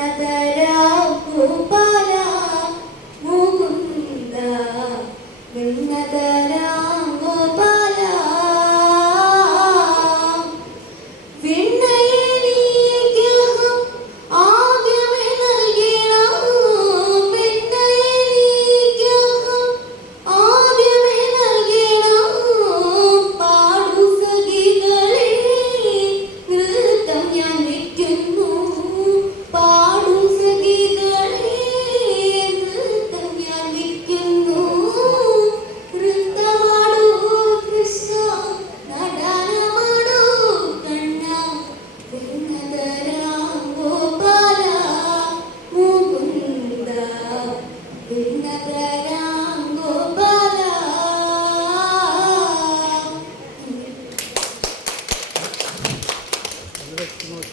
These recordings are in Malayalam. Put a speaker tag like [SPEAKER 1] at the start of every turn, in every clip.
[SPEAKER 1] ഉന്നതരാ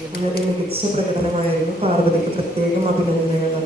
[SPEAKER 2] വളരെ മികച്ച പ്രകടനമായിരുന്നു പാർവതിക്ക് പ്രത്യേകം അഭിനന്ദനങ്ങൾ.